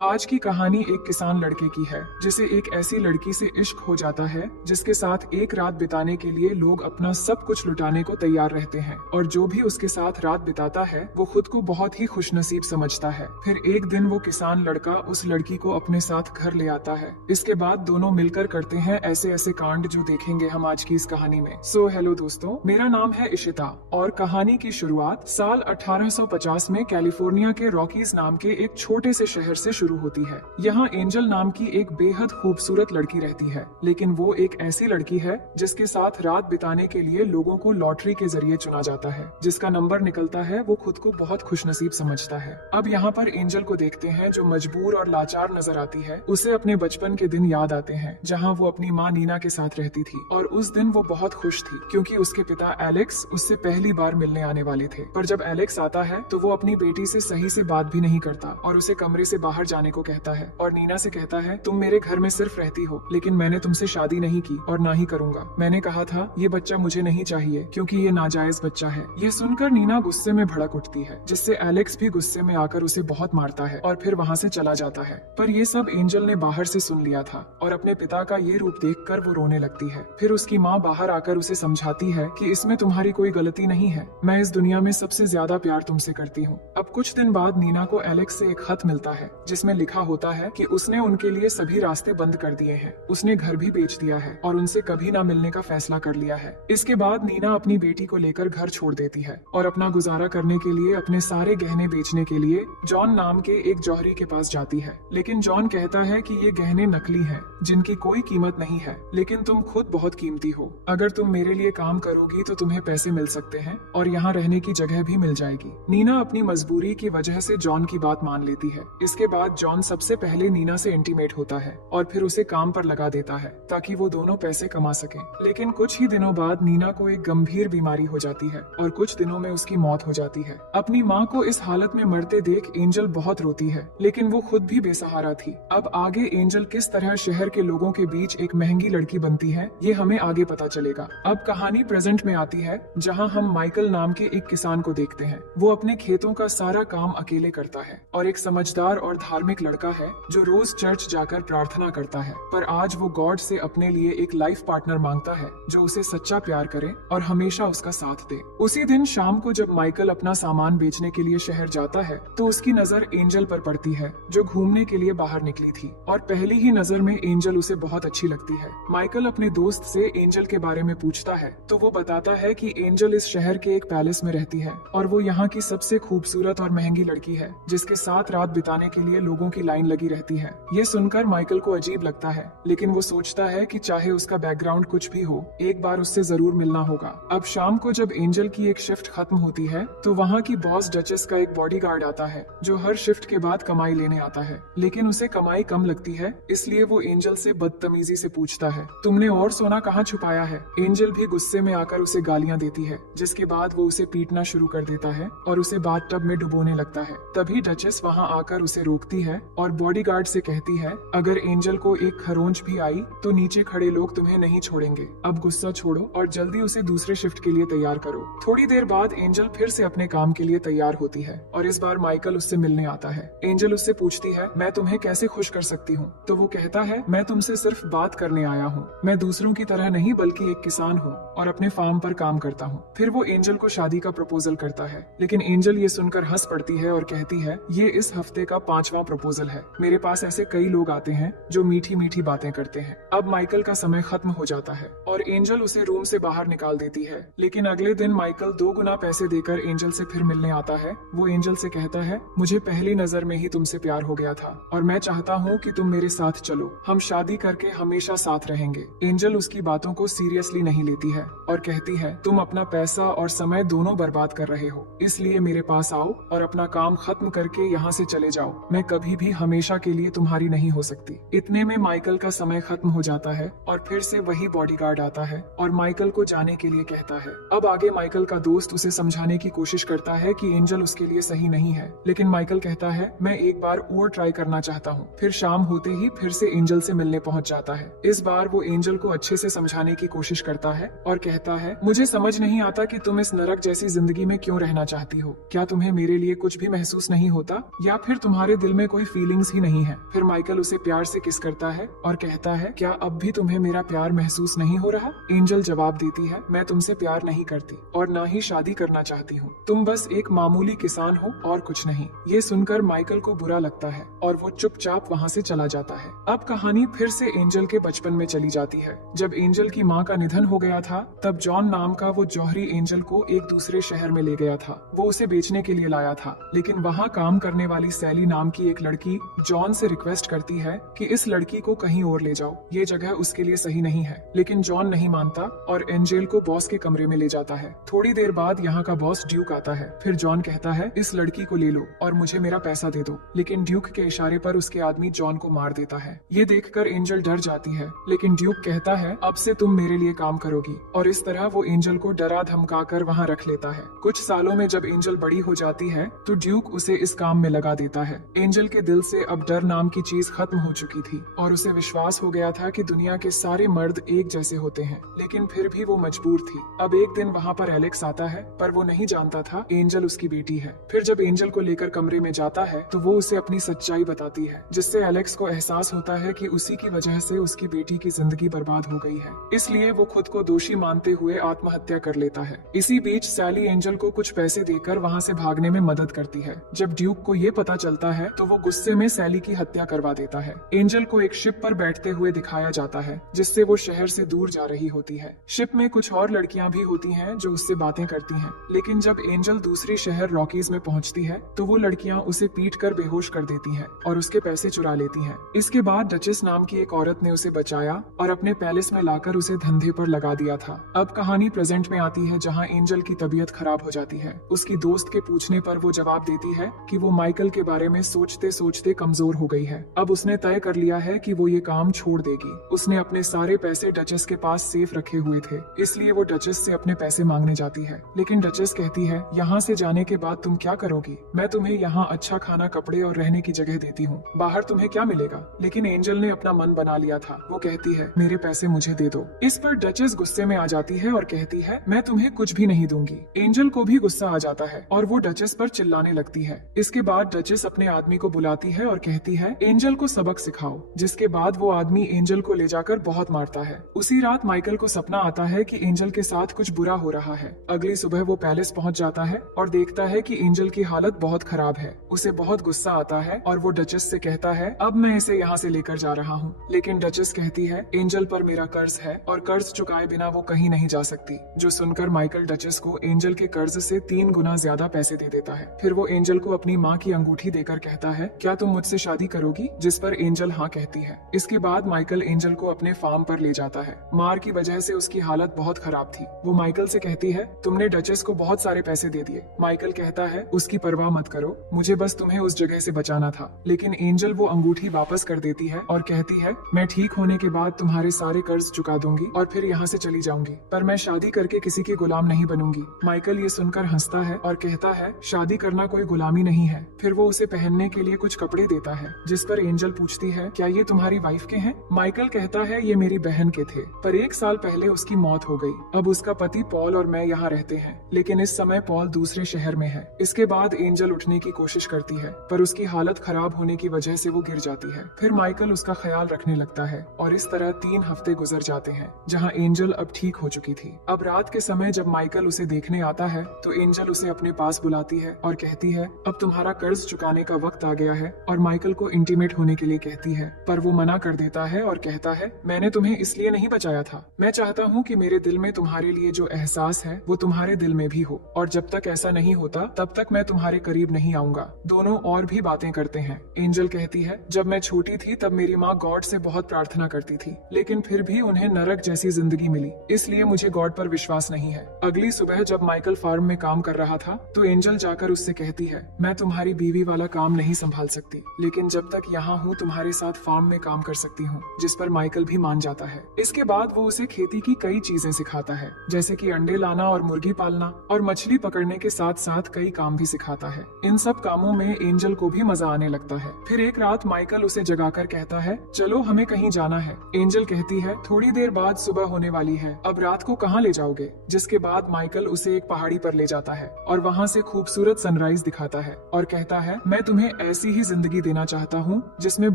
आज की कहानी एक किसान लड़के की है जिसे एक ऐसी लड़की से इश्क हो जाता है जिसके साथ एक रात बिताने के लिए लोग अपना सब कुछ लुटाने को तैयार रहते हैं और जो भी उसके साथ रात बिताता है वो खुद को बहुत ही खुशनसीब समझता है। फिर एक दिन वो किसान लड़का उस लड़की को अपने साथ घर ले आता है। इसके बाद दोनों मिलकर करते हैं ऐसे ऐसे कांड जो देखेंगे हम आज की इस कहानी में। हेलो दोस्तों, मेरा नाम है इशिता और कहानी की शुरुआत साल 1850 में कैलिफोर्निया के रॉकीज नाम के एक छोटे से शहर से शुरू होती है। यहाँ एंजल नाम की एक बेहद खूबसूरत लड़की रहती है, लेकिन वो एक ऐसी लड़की है जिसके साथ रात बिताने के लिए लोगों को लॉटरी के जरिए चुना जाता है। जिसका नंबर निकलता है वो खुद को बहुत खुशनसीब समझता है। अब यहाँ पर एंजल को देखते हैं जो मजबूर और लाचार नजर आती है। उसे अपने बचपन के दिन याद आते हैं जहाँ वो अपनी माँ नीना के साथ रहती थी और उस दिन वो बहुत खुश थी क्योंकि उसके पिता एलेक्स उससे पहली बार मिलने आने वाले थे। पर जब एलेक्स आता है तो वो अपनी बेटी से सही से बात भी नहीं करता और उसे कमरे से बाहर जाने को कहता है और नीना से कहता है, तुम मेरे घर में सिर्फ रहती हो लेकिन मैंने तुमसे शादी नहीं की और ना ही करूंगा। मैंने कहा था ये बच्चा मुझे नहीं चाहिए क्योंकि ये नाजायज बच्चा है। ये सुनकर नीना गुस्से में भड़क उठती है जिससे एलेक्स भी गुस्से में आकर उसे बहुत मारता है और फिर वहाँ से चला जाता है। पर ये सब एंजल ने बाहर से सुन लिया था और अपने पिता का ये रूप देखकर वो रोने लगती है। फिर उसकी माँ बाहर आकर उसे समझाती है कि इसमें तुम्हारी कोई गलती नहीं है, मैं इस दुनिया में सबसे ज्यादा प्यार तुमसे करती हूँ। अब कुछ दिन बाद नीना को एलेक्स से एक खत मिलता है जिसमें लिखा होता है कि उसने उनके लिए सभी रास्ते बंद कर दिए हैं, उसने घर भी बेच दिया है और उनसे कभी ना मिलने का फैसला कर लिया है। इसके बाद नीना अपनी बेटी को लेकर घर छोड़ देती है और अपना गुजारा करने के लिए अपने सारे गहने बेचने के लिए जॉन नाम के एक जौहरी के पास जाती है। लेकिन जॉन कहता है कि ये गहने नकली हैं, जिनकी कोई कीमत नहीं है, लेकिन तुम खुद बहुत कीमती हो। अगर तुम मेरे लिए काम करोगी तो तुम्हें पैसे मिल सकते हैं और यहाँ रहने की जगह भी मिल जाएगी। नीना अपनी मजबूरी की वजह से जॉन की बात मान लेती है। इसके बाद जॉन सबसे पहले नीना से इंटीमेट होता है और फिर उसे काम पर लगा देता है ताकि वो दोनों पैसे कमा सकें। लेकिन कुछ ही दिनों बाद नीना को एक गंभीर बीमारी हो जाती है और कुछ दिनों में उसकी मौत हो जाती है। अपनी माँ को इस हालत में मरते देख एंजल बहुत रोती है, लेकिन वो खुद भी बेसहारा थी। अब आगे एंजल किस तरह शहर के लोगों के बीच एक महंगी लड़की बनती है ये हमें आगे पता चलेगा। अब कहानी प्रेजेंट में आती है जहाँ हम माइकल नाम के एक किसान को देखते हैं। वो अपने खेतों का सारा काम अकेले करता है और एक समझदार और धार्मिक लड़का है जो रोज चर्च जाकर प्रार्थना करता है। पर आज वो गॉड से अपने लिए एक लाइफ पार्टनर मांगता है जो उसे सच्चा प्यार करे और हमेशा उसका साथ दे। उसी दिन शाम को जब माइकल अपना सामान बेचने के लिए शहर जाता है तो उसकी नजर एंजल पर पड़ती है जो घूमने के लिए बाहर निकली थी और पहली ही नजर में एंजल उसे बहुत अच्छी लगती है। माइकल अपने दोस्त से एंजल के बारे में पूछता है तो वो बताता है कि एंजल इस शहर के एक पैलेस में रहती है और वो यहाँ की सबसे खूबसूरत और महंगी लड़की है जिसके साथ रात बिताने के लिए लोगों की लाइन लगी रहती है। ये सुनकर माइकल को अजीब लगता है, लेकिन वो सोचता है कि चाहे उसका बैकग्राउंड कुछ भी हो, एक बार उससे जरूर मिलना होगा। अब शाम को जब एंजल की एक शिफ्ट खत्म होती है तो वहाँ की बॉस डचेस का एक बॉडीगार्ड आता है जो हर शिफ्ट के बाद कमाई लेने आता है, लेकिन उसे कमाई कम लगती है इसलिए वो एंजल से बदतमीजी से पूछता है, तुमने और सोना कहाँ छुपाया है? एंजल भी गुस्से में आकर उसे गालियाँ देती है, जिसके बाद वो उसे पीटना शुरू कर देता है और उसे बाथटब में डुबोने लगता है। तभी डचेस वहाँ आकर उसे रोकती है और बॉडीगार्ड से कहती है, अगर एंजल को एक खरोंच भी आई तो नीचे खड़े लोग तुम्हें नहीं छोड़ेंगे। अब गुस्सा छोड़ो और जल्दी उसे दूसरे शिफ्ट के लिए तैयार करो। थोड़ी देर बाद एंजल फिर से अपने काम के लिए तैयार होती है और इस बार माइकल उससे मिलने आता है। एंजल उससे पूछती है, मैं तुम्हें कैसे खुश कर सकती हूँ? तो वो कहता है, मैं तुमसे सिर्फ बात करने आया हूँ, मैं दूसरों की तरह नहीं बल्कि एक किसान हूँ और अपने फार्म पर काम करता हूँ। फिर वो एंजल को शादी का प्रपोजल करता है, लेकिन एंजल ये सुनकर हंस पड़ती है और कहती है, ये इस हफ्ते का 5वां प्रपोजल है। मेरे पास ऐसे कई लोग आते हैं जो मीठी मीठी बातें करते हैं। अब माइकल का समय खत्म हो जाता है और एंजल उसे रूम से बाहर निकाल देती है, लेकिन अगले दिन माइकल 2 गुना पैसे देकर एंजल से फिर मिलने आता है। वो एंजल से कहता है, मुझे पहली नजर में ही तुमसे प्यार हो गया था और मैं चाहता हूँ कि तुम मेरे साथ चलो, हम शादी करके हमेशा साथ रहेंगे। एंजल उसकी बातों को सीरियसली नहीं लेती है और कहती है, तुम अपना पैसा और समय दोनों बर्बाद कर रहे हो, इसलिए मेरे पास आओ और अपना काम खत्म करके यहाँ से चले जाओ। मैं कभी भी हमेशा के लिए तुम्हारी नहीं हो सकती। इतने में माइकल का समय खत्म हो जाता है और फिर से वही बॉडीगार्ड आता है और माइकल को जाने के लिए कहता है। अब आगे माइकल का दोस्त उसे समझाने की कोशिश करता है कि एंजल उसके लिए सही नहीं है, लेकिन माइकल कहता है, मैं एक बार और ट्राई करना चाहता हूँ। फिर शाम होते ही फिर से एंजल से मिलने पहुँच जाता है। इस बार वो एंजल को अच्छे से समझाने की कोशिश करता है और कहता है, मुझे समझ नहीं आता कि तुम इस नरक जैसी जिंदगी में क्यों रहना चाहती हो। क्या तुम्हें मेरे लिए कुछ भी महसूस नहीं होता या फिर तुम्हारे दिल में तुम्हें कोई फीलिंग्स ही नहीं है। फिर माइकल उसे प्यार से किस करता है और कहता है, क्या अब भी तुम्हें मेरा प्यार महसूस नहीं हो रहा? एंजल जवाब देती है, मैं तुमसे प्यार नहीं करती और ना ही शादी करना चाहती हूँ। तुम बस एक मामूली किसान हो और कुछ नहीं। ये सुनकर माइकल को बुरा लगता है और वो चुपचाप वहाँ से चला जाता है। अब कहानी फिर से एंजल के बचपन में चली जाती है। जब एंजल की माँ का निधन हो गया था, तब जॉन नाम का वो जौहरी एंजल को एक दूसरे शहर में ले गया था। वो उसे बेचने के लिए लाया था, लेकिन वहाँ काम करने वाली सैली नाम की एक लड़की जॉन से रिक्वेस्ट करती है कि इस लड़की को कहीं और ले जाओ, ये जगह उसके लिए सही नहीं है। लेकिन जॉन नहीं मानता और एंजल को बॉस के कमरे में ले जाता है। थोड़ी देर बाद यहाँ का बॉस ड्यूक आता है। फिर जॉन कहता है, इस लड़की को ले लो और मुझे मेरा पैसा दे दो। लेकिन ड्यूक के इशारे पर उसके आदमी जॉन को मार देता है। ये देखकर एंजल डर जाती है, लेकिन ड्यूक कहता है, अब से तुम मेरे लिए काम करोगी। और इस तरह वो एंजल को डरा धमका कर वहाँ रख लेता है। कुछ सालों में जब एंजल बड़ी हो जाती है, तो ड्यूक उसे इस काम में लगा देता है। एंजल के दिल से अब डर नाम की चीज खत्म हो चुकी थी और उसे विश्वास हो गया था कि दुनिया के सारे मर्द एक जैसे होते हैं। लेकिन फिर भी वो मजबूर थी। अब एक दिन वहाँ पर एलेक्स आता है, पर वो नहीं जानता था एंजल उसकी बेटी है। फिर जब एंजल को लेकर कमरे में जाता है, तो वो उसे अपनी सच्चाई बताती है, जिससे एलेक्स को एहसास होता है कि उसी की वजह से उसकी बेटी की जिंदगी बर्बाद हो गई है। इसलिए वो खुद को दोषी मानते हुए आत्महत्या कर लेता है। इसी बीच सैली एंजल को कुछ पैसे देकर वहाँ से भागने में मदद करती है। जब ड्यूक को ये पता चलता है, तो वो गुस्से में सैली की हत्या करवा देता है। एंजल को एक शिप पर बैठते हुए दिखाया जाता है, जिससे वो शहर से दूर जा रही होती है। शिप में कुछ और लड़कियां भी होती हैं जो उससे बातें करती हैं। लेकिन जब एंजल दूसरी शहर रॉकीज में पहुंचती है, तो वो लड़कियां उसे पीट कर बेहोश कर देती हैं और उसके पैसे चुरा लेती हैं। इसके बाद डचेस नाम की एक औरत ने उसे बचाया और अपने पैलेस में लाकर उसे धंधे पर लगा दिया था। अब कहानी प्रेजेंट में आती है, जहाँ एंजल की तबीयत खराब हो जाती है। उसकी दोस्त के पूछने पर वो जवाब देती है कि वो माइकल के बारे में सोचते सोचते कमजोर हो गई है। अब उसने तय कर लिया है कि वो ये काम छोड़ देगी। उसने अपने सारे पैसे डचेस के पास सेफ रखे हुए थे, इसलिए वो डचेस से अपने पैसे मांगने जाती है। लेकिन डचेस कहती है, यहाँ से जाने के बाद तुम क्या करोगी? मैं तुम्हें यहाँ अच्छा खाना, कपड़े और रहने की जगह देती हूँ, बाहर तुम्हें क्या मिलेगा? लेकिन एंजल ने अपना मन बना लिया था। वो कहती है, मेरे पैसे मुझे दे दो। इस पर डचेस गुस्से में आ जाती है और कहती है, मैं तुम्हें कुछ भी नहीं दूंगी। एंजल को भी गुस्सा आ जाता है और वो डचेस पर चिल्लाने लगती है। इसके बाद डचेस अपने आदमी को बुलाती है और कहती है, एंजल को सबक सिखाओ। जिसके बाद वो आदमी एंजल को ले जाकर बहुत मारता है। उसी रात माइकल को सपना आता है कि एंजल के साथ कुछ बुरा हो रहा है। अगली सुबह वो पैलेस पहुंच जाता है और देखता है कि एंजल की हालत बहुत खराब है। उसे बहुत गुस्सा आता है और वो डचेस से कहता है, अब मैं इसे यहाँ से लेकर जा रहा हूँ। लेकिन डचेस कहती है, एंजल पर मेरा कर्ज है और कर्ज चुकाए बिना वो कहीं नहीं जा सकती। जो सुनकर माइकल डचेस को एंजल के कर्ज से 3 गुना ज्यादा पैसे दे देता है। फिर वो एंजल को अपनी माँ की अंगूठी देकर कहता है, क्या तुम मुझसे शादी करोगी? जिस पर एंजल हाँ कहती है। इसके बाद माइकल एंजल को अपने फार्म पर ले जाता है। मार की वजह से उसकी हालत बहुत खराब थी। वो माइकल से कहती है, तुमने डचेस को बहुत सारे पैसे दे दिए। माइकल कहता है, उसकी परवाह मत करो, मुझे बस तुम्हें उस जगह से बचाना था। लेकिन एंजल वो अंगूठी वापस कर देती है और कहती है, मैं ठीक होने के बाद तुम्हारे सारे कर्ज चुका दूंगी और फिर यहाँ से चली जाऊंगी, पर मैं शादी करके किसी की गुलाम नहीं बनूंगी। माइकल ये सुनकर हंसता है और कहता है, शादी करना कोई गुलामी नहीं है। फिर वो उसे पहनने के लिए कुछ कपड़े देता है, जिस पर एंजल पूछती है, क्या ये तुम्हारी वाइफ के हैं? माइकल कहता है, ये मेरी बहन के थे, पर 1 साल पहले उसकी मौत हो गई। अब उसका पति पॉल और मैं यहाँ रहते हैं, लेकिन इस समय पॉल दूसरे शहर में है। इसके बाद एंजल उठने की कोशिश करती है, पर उसकी हालत खराब होने की वजह से वो गिर जाती है। फिर माइकल उसका ख्याल रखने लगता है और इस तरह 3 हफ्ते गुजर जाते हैं, जहाँ एंजल अब ठीक हो चुकी थी। अब रात के समय जब माइकल उसे देखने आता है, तो एंजल उसे अपने पास बुलाती है और कहती है, अब तुम्हारा कर्ज चुकाने का वक्त आ गया है, और माइकल को इंटीमेट होने के लिए कहती है, पर वो मना कर देता है और कहता है, मैंने तुम्हें इसलिए नहीं बचाया था। मैं चाहता हूँ कि मेरे दिल में तुम्हारे लिए जो एहसास है वो तुम्हारे दिल में भी हो, और जब तक ऐसा नहीं होता तब तक मैं तुम्हारे करीब नहीं आऊंगा। दोनों और भी बातें करते हैं। एंजल कहती है, जब मैं छोटी थी तब मेरी माँ गॉड से बहुत प्रार्थना करती थी, लेकिन फिर भी उन्हें नरक जैसी जिंदगी मिली, इसलिए मुझे गॉड पर विश्वास नहीं है। अगली सुबह जब माइकल फार्म में काम कर रहा था, तो एंजल जाकर उससे कहती है, मैं तुम्हारी बीवी वाला काम नहीं संभाल सकती, लेकिन जब तक यहाँ हूँ तुम्हारे साथ फार्म में काम कर सकती हूँ। जिस पर माइकल भी मान जाता है। इसके बाद वो उसे खेती की कई चीजें सिखाता है, जैसे कि अंडे लाना और मुर्गी पालना, और मछली पकड़ने के साथ साथ कई काम भी सिखाता है। इन सब कामों में एंजल को भी मजा आने लगता है। फिर एक रात माइकल उसे जगाकर कहता है, चलो हमें कहीं जाना है। एंजल कहती है, थोड़ी देर बाद सुबह होने वाली है, अब रात को कहाँ ले जाओगे? जिसके बाद माइकल उसे एक पहाड़ी पर ले जाता है और वहाँ से खूबसूरत सनराइज दिखाता है और कहता है, मैं तुम्हें ऐसी ही जिंदगी देना चाहता हूँ जिसमें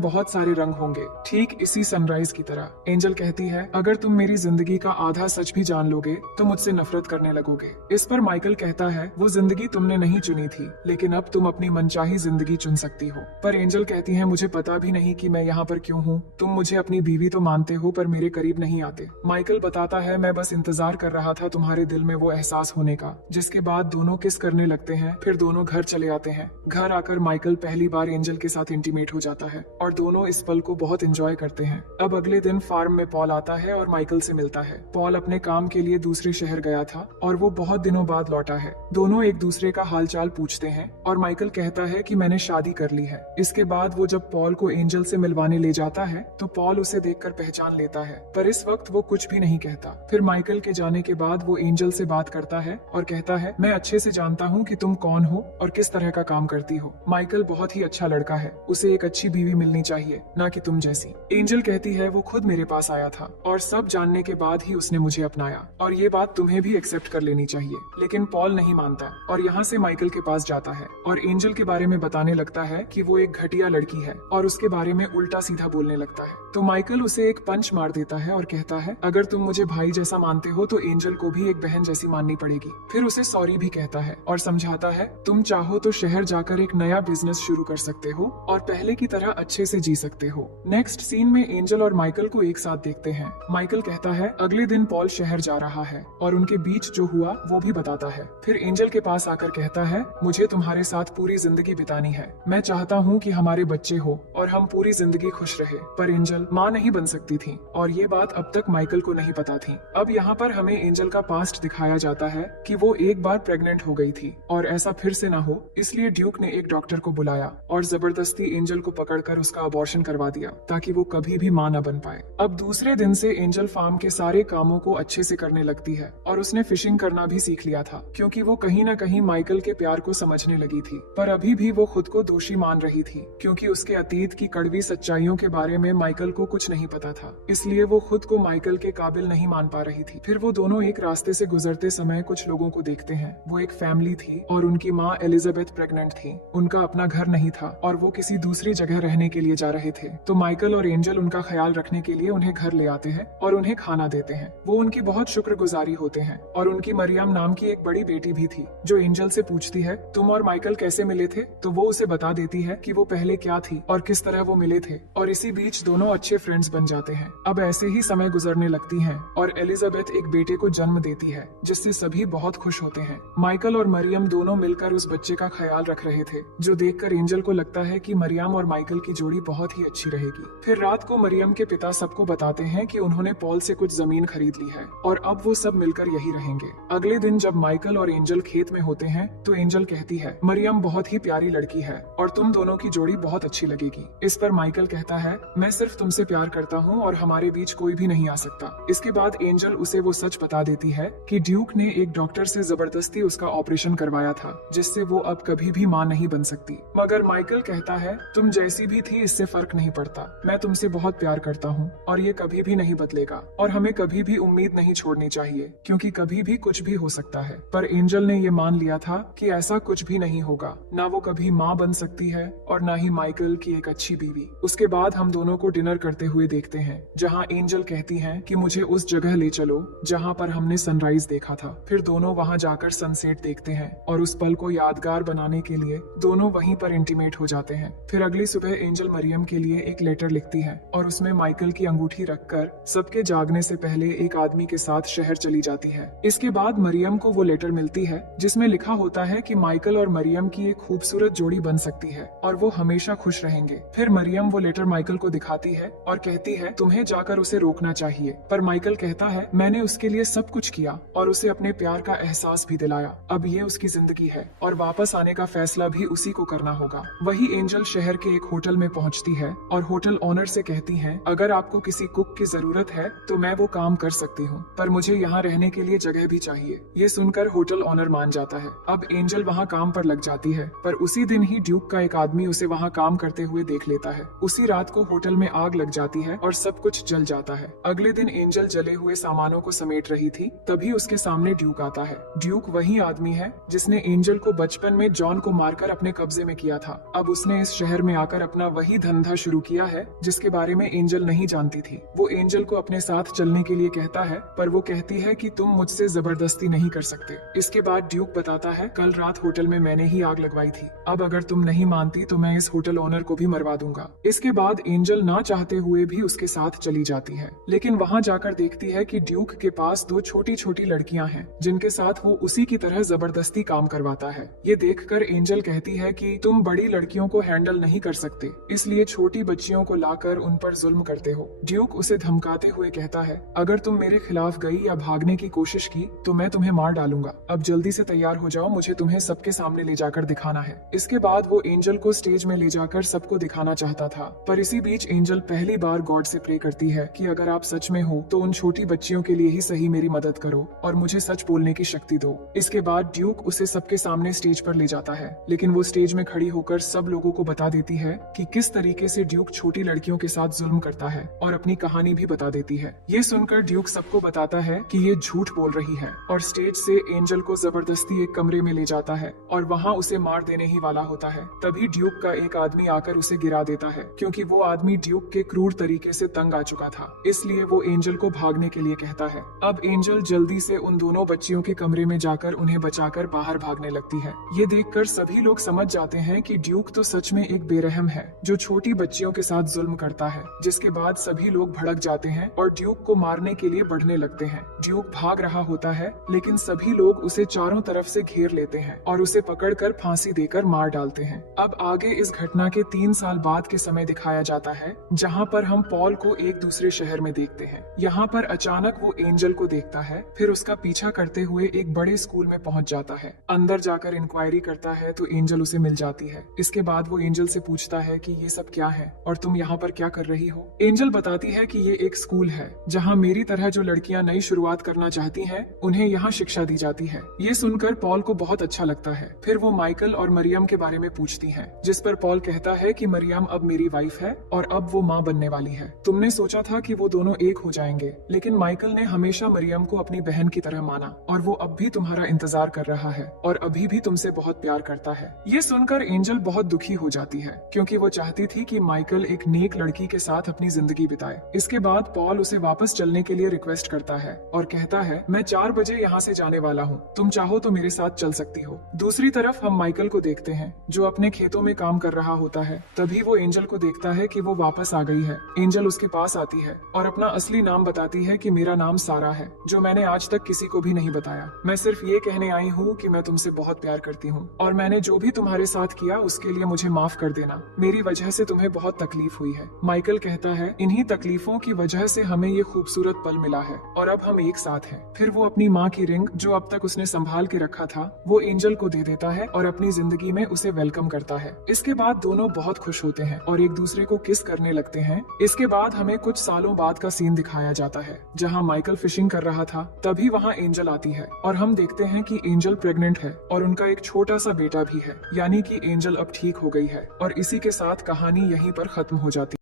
बहुत सारे रंग होंगे, ठीक इसी सनराइज की तरह। एंजल कहती है, अगर तुम मेरी जिंदगी का आधा सच भी जान लोगे तो मुझसे नफरत करने लगोगे। इस पर माइकल कहता है, वो जिंदगी तुमने नहीं चुनी थी, लेकिन अब तुम अपनी मनचाही जिंदगी चुन सकती हो। पर एंजल कहती है, मुझे पता भी नहीं कि मैं यहाँ पर क्यों हूँ। तुम मुझे अपनी बीवी तो मानते हो पर मेरे करीब नहीं आते। माइकल बताता है, मैं बस इंतजार कर रहा था तुम्हारे दिल में वो एहसास होने का। जिसके बाद दोनों किस करने लगते हैं। फिर दोनों घर चले आते हैं। घर आकर माइकल पहली बार एंजल के साथ इंटीमेट हो जाता है और दोनों इस पल को बहुत एंजॉय करते हैं। अब अगले दिन फार्म में पॉल आता है और माइकल से मिलता है। पॉल अपने काम के लिए दूसरे शहर गया था और वो बहुत दिनों बाद लौटा है। दोनों एक दूसरे का हालचाल पूछते हैं और माइकल कहता है कि मैंने शादी कर ली है। इसके बाद वो जब पॉल को एंजल से मिलवाने ले जाता है तो पॉल उसे देखकर पहचान लेता है, पर इस वक्त वो कुछ भी नहीं कहता। फिर माइकल के जाने के बाद वो एंजल से बात करता है और कहता है, मैं अच्छे से जानता हूँ कि तुम कौन हो और किस तरह का काम करती हो। माइकल बहुत ही अच्छा लड़का है, उसे एक अच्छी बीवी मिलनी चाहिए, ना कि तुम जैसी। एंजल कहती है, वो खुद मेरे पास आया था और सब जानने के बाद ही उसने मुझे अपनाया और ये बात तुम्हें भी एक्सेप्ट कर लेनी चाहिए। लेकिन पॉल नहीं मानता और यहाँ से माइकल के पास जाता है और एंजल के बारे में बताने लगता है कि वो एक घटिया लड़की है और उसके बारे में उल्टा सीधा बोलने लगता है। तो माइकल उसे एक पंच मार देता है और कहता है, अगर तुम मुझे भाई जैसा मानते हो तो एंजल को भी एक बहन जैसी माननी पड़ेगी। फिर उसे सॉरी भी कहता है और समझाता है, तुम चाहो तो शहर जाकर एक नया बिजनेस शुरू कर सकते हो और पहले की तरह अच्छे से जी सकते हो। नेक्स्ट सीन में एंजल और माइकल को एक साथ देखते हैं। माइकल कहता है, अगले दिन पॉल शहर जा रहा है और उनके बीच जो हुआ वो भी बताता है। फिर एंजल के पास आकर कहता है, मुझे तुम्हारे साथ पूरी जिंदगी बितानी है। मैं चाहता हूँ कि हमारे बच्चे हो और हम पूरी जिंदगी खुश रहे। पर एंजल माँ नहीं बन सकती थी और ये बात अब तक माइकल को नहीं पता थी। अब यहाँ पर हमें एंजल का पास्ट दिखाया जाता है कि वो एक बार प्रेग्नेंट हो गई थी और ऐसा फिर से ना हो, इसलिए ड्यूक ने एक डॉक्टर को बुलाया और जबरदस्ती एंजल को पकड़कर उसका अबॉर्शन करवा दिया ताकि वो कभी भी मां न बन पाए। अब दूसरे दिन से एंजल फार्म के सारे कामों को अच्छे से करने लगती है और उसने फिशिंग करना भी सीख लिया था क्योंकि वो कहीं न कहीं माइकल के प्यार को समझने लगी थी। पर अभी भी वो खुद को दोषी मान रही थी क्योंकि उसके अतीत की कड़वी सच्चाइयों के बारे में माइकल को कुछ नहीं पता था, इसलिए वो खुद को माइकल के काबिल नहीं मान पा रही थी। फिर वो दोनों एक रास्ते से गुजरते समय कुछ लोगों को देखते हैं। वो एक फैमिली थी और उनकी माँ एलिजाबेथ प्रेग्नेंट थी। उनका अपना घर नहीं था और वो किसी दूसरी जगह रहने के लिए जा रहे थे। तो माइकल और एंजल उनका ख्याल रखने के लिए उन्हें घर ले आते हैं और उन्हें खाना देते हैं। वो उनकी बहुत शुक्रगुजारी होते हैं और उनकी मरियम नाम की एक बड़ी बेटी भी थी जो एंजल से पूछती है, तुम और माइकल कैसे मिले थे? तो वो उसे बता देती है कि वो पहले क्या थी और किस तरह वो मिले थे और इसी बीच दोनों अच्छे फ्रेंड्स बन जाते हैं। अब ऐसे ही समय गुजरने लगती हैं और एलिजाबेथ एक बेटे को जन्म देती है जिससे सभी बहुत खुश होते हैं। माइकल और मरियम दोनों मिलकर उस बच्चे का ख्याल रख रहे थे जो देखकर एंजल को लगता है कि मरियम और माइकल की जोड़ी बहुत ही अच्छी रहेगी। फिर रात को मरियम के पिता सबको बताते हैं कि उन्होंने पॉल से कुछ जमीन खरीद ली है और अब वो सब मिलकर यही रहेंगे। अगले दिन जब माइकल और एंजल खेत में होते हैं तो एंजल कहती है, मरियम बहुत ही प्यारी लड़की है और तुम दोनों की जोड़ी बहुत अच्छी लगेगी। इस पर माइकल कहता है, मैं सिर्फ तुमसे प्यार करता हूँ और हमारे बीच कोई भी नहीं आ सकता। इसके बाद एंजल उसे वो सच बता देती है कि ड्यूक ने एक डॉक्टर से जबरदस्ती उसका ऑपरेशन करवाया था जिससे वो अब कभी भी मां नहीं बन सकती। मगर माइकल कहता है, तुम जैसी भी थी इससे फर्क नहीं पड़ता, मैं तुमसे बहुत प्यार करता हूँ और ये कभी भी नहीं बदलेगा और हमें कभी भी उम्मीद नहीं छोड़नी चाहिए क्योंकि कभी भी कुछ भी हो सकता है। पर एंजल ने ये मान लिया था कि ऐसा कुछ भी नहीं होगा, ना वो कभी माँ बन सकती है और ना ही माइकल की एक अच्छी बीवी। उसके बाद हम दोनों को डिनर करते हुए देखते हैं जहाँ एंजल कहती है कि मुझे उस जगह ले चलो जहाँ पर हमने सनराइज देखा था। फिर दोनों वहाँ जाकर सनसेट देखते हैं और उस पल को यादगार बनाने के लिए दोनों वहीं पर इंटीमेट हो जाते हैं। फिर अगली सुबह एंजल मरियम के लिए एक लेटर लिखती है और उसमें माइकल की अंगूठी रखकर सबके जागने से पहले एक आदमी के साथ शहर चली जाती है। इसके बाद मरियम को वो लेटर मिलती है जिसमें लिखा होता है कि माइकल और मरियम की एक खूबसूरत जोड़ी बन सकती है और वो हमेशा खुश रहेंगे। फिर मरियम वो लेटर माइकल को दिखाती है और कहती है, तुम्हें जाकर उसे रोकना चाहिए। पर माइकल कहता है, मैंने उसके लिए सब कुछ किया और उसे अपने प्यार का एहसास भी दिलाया। अब ये उसकी जिंदगी है और वापस आने का फैसला भी उसी को करना होगा। वही एंजल शहर के एक होटल में पहुंचती है और होटल ओनर से कहती है, अगर आपको किसी कुक की जरूरत है तो मैं वो काम कर सकती हूँ, पर मुझे यहाँ रहने के लिए जगह भी चाहिए। ये सुनकर होटल ओनर मान जाता है। अब एंजल वहाँ काम पर लग जाती है, पर उसी दिन ही ड्यूक का एक आदमी उसे वहाँ काम करते हुए देख लेता है। उसी रात को होटल में आग लग जाती है और सब कुछ जल जाता है। अगले दिन एंजल जले हुए सामानों को समेट रही थी, तभी उसके सामने ड्यूक आता है। ड्यूक वही आदमी है जिसने एंजल को बचपन में जॉन को मारकर अपने कब्जे में किया था था। अब उसने इस शहर में आकर अपना वही धंधा शुरू किया है जिसके बारे में एंजल नहीं जानती थी। वो एंजल को अपने साथ चलने के लिए कहता है, पर वो कहती है कि तुम मुझसे जबरदस्ती नहीं कर सकते। इसके बाद ड्यूक बताता है, कल रात होटल में मैंने ही आग लगवाई थी। अब अगर तुम नहीं मानती तो मैं इस होटल ओनर को भी मरवा दूंगा। इसके बाद एंजल ना चाहते हुए भी उसके साथ चली जाती है, लेकिन वहाँ जाकर देखती है कि ड्यूक के पास दो छोटी छोटी लड़कियां हैं जिनके साथ वो उसी की तरह जबरदस्ती काम करवाता है। ये देखकर एंजल कहती है कि तुम बड़ी लड़कियों को हैंडल नहीं कर सकते, इसलिए छोटी बच्चियों को लाकर उन पर जुल्म करते हो। ड्यूक उसे धमकाते हुए कहता है, अगर तुम मेरे खिलाफ गई या भागने की कोशिश की तो मैं तुम्हें मार डालूंगा। अब जल्दी से तैयार हो जाओ, मुझे तुम्हें सबके सामने ले जाकर दिखाना है। इसके बाद वो एंजल को स्टेज में ले जाकर सबको दिखाना चाहता था, पर इसी बीच एंजल पहली बार गॉड से प्रे करती है कि अगर आप सच में हो तो उन छोटी बच्चियों के लिए ही सही मेरी मदद करो और मुझे सच बोलने की शक्ति दो। इसके बाद ड्यूक उसे सबके सामने स्टेज पर ले जाता है, लेकिन वो स्टेज में खड़ी होकर सब लोगों को बता देती है कि किस तरीके से ड्यूक छोटी लड़कियों के साथ जुल्म करता है और अपनी कहानी भी बता देती है। ये सुनकर ड्यूक सबको बताता है कि ये झूठ बोल रही है और स्टेज से एंजल को जबरदस्ती एक कमरे में ले जाता है और वहाँ उसे मार देने ही वाला होता है। तभी ड्यूक का एक आदमी आकर उसे गिरा देता है, क्योंकि वो आदमी ड्यूक के क्रूर तरीके से तंग आ चुका था। इसलिए वो एंजल को भागने के लिए कहता है। अब एंजल जल्दी से उन दोनों बच्चियों के कमरे में जाकर उन्हें बचाकर बाहर भागने लगती है। ये देखकर सभी लोग समझ जाते हैं कि ड्यूक तो सच में एक बेरहम है जो छोटी बच्चियों के साथ जुल्म करता है। जिसके बाद सभी लोग भड़क जाते हैं और ड्यूक को मारने के लिए बढ़ने लगते हैं। ड्यूक भाग रहा होता है, लेकिन सभी लोग उसे चारों तरफ से घेर लेते हैं और उसे पकड़कर फांसी देकर मार डालते हैं। अब आगे इस घटना के 3 साल बाद के समय दिखाया जाता है, जहाँ पर हम पॉल को एक दूसरे शहर में देखते हैं। यहाँ पर अचानक वो एंजल को देखता है, फिर उसका पीछा करते हुए एक बड़े स्कूल में पहुँच जाता है। अंदर जाकर इंक्वायरी करता है तो एंजल उसे मिल जाती है। इसके बाद वो एंजल से पूछता है कि ये सब क्या है और तुम यहाँ पर क्या कर रही हो। एंजल बताती है कि ये एक स्कूल है जहाँ मेरी तरह जो लड़कियाँ नई शुरुआत करना चाहती हैं, उन्हें यहाँ शिक्षा दी जाती है। ये सुनकर पॉल को बहुत अच्छा लगता है। फिर वो माइकल और मरियम के बारे में पूछती है, जिस पर पॉल कहता है कि मरियम अब मेरी वाइफ है और अब वो माँ बनने वाली है। तुमने सोचा था कि वो दोनों एक हो जाएंगे, लेकिन माइकल ने हमेशा मरियम को अपनी बहन की तरह माना और वो अब भी तुम्हारा इंतजार कर रहा है और अभी भी तुमसे बहुत प्यार करता है। ये सुनकर एंजल बहुत दुखी हो जाती है, क्योंकि वो चाहती थी कि माइकल एक नेक लड़की के साथ अपनी जिंदगी बिताए। इसके बाद पॉल उसे वापस चलने के लिए रिक्वेस्ट करता है और कहता है, मैं 4 बजे यहाँ से जाने वाला हूँ, तुम चाहो तो मेरे साथ चल सकती हो। दूसरी तरफ हम माइकल को देखते हैं जो अपने खेतों में काम कर रहा होता है। तभी वो एंजल को देखता है कि वो वापस आ गई है। एंजल उसके पास आती है और अपना असली नाम बताती है कि मेरा नाम सारा है, जो मैंने आज तक किसी को भी नहीं बताया। मैं सिर्फ ये कहने आई हूँ कि मैं तुमसे बहुत प्यार करती हूँ और मैंने जो भी तुम्हारे साथ किया उसके लिए मुझे माफ कर देना। मेरी वजह से तुम्हें बहुत तकलीफ हुई है। माइकल कहता है, इन्हीं तकलीफों की वजह से हमें ये खूबसूरत पल मिला है और अब हम एक साथ हैं। फिर वो अपनी माँ की रिंग, जो अब तक उसने संभाल के रखा था, वो एंजल को दे देता है और अपनी जिंदगी में उसे वेलकम करता है। इसके बाद दोनों बहुत खुश होते हैं और एक दूसरे को किस करने लगते हैं। इसके बाद हमें कुछ सालों बाद का सीन दिखाया जाता है, जहाँ माइकल फिशिंग कर रहा था। तभी वहाँ एंजल आती है और हम देखते हैं कि एंजल प्रेग्नेंट है और उनका एक छोटा सा बेटा भी है, यानी कि एंजल अब ठीक हो गई है। और इसी के साथ कहानी यहीं पर खत्म हो जाती है।